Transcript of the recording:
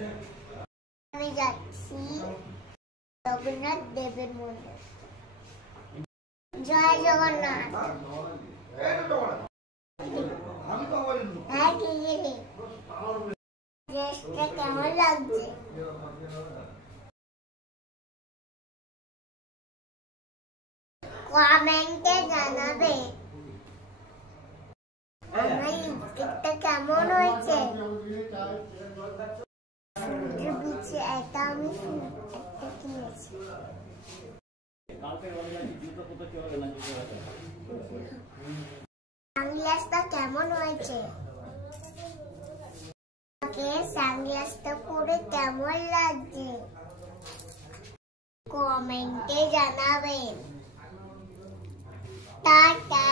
আমি যাচ্ছি জগন্নাথ দেবের মন্দির। জয় জগন্নাথ। হ্যাঁ, কি ড্রেসটা কেমন লাগছে? কমেন্টে জানাবে। আমার লিপস্টিকটা কেমন হয়েছে? এটা আমি একটা কিনেছি। সানগ্লাসটা কেমন হয়েছে? সানগ্লাসটা পরে কেমন লাগছে কমেন্টে জানাবেন। টাটা।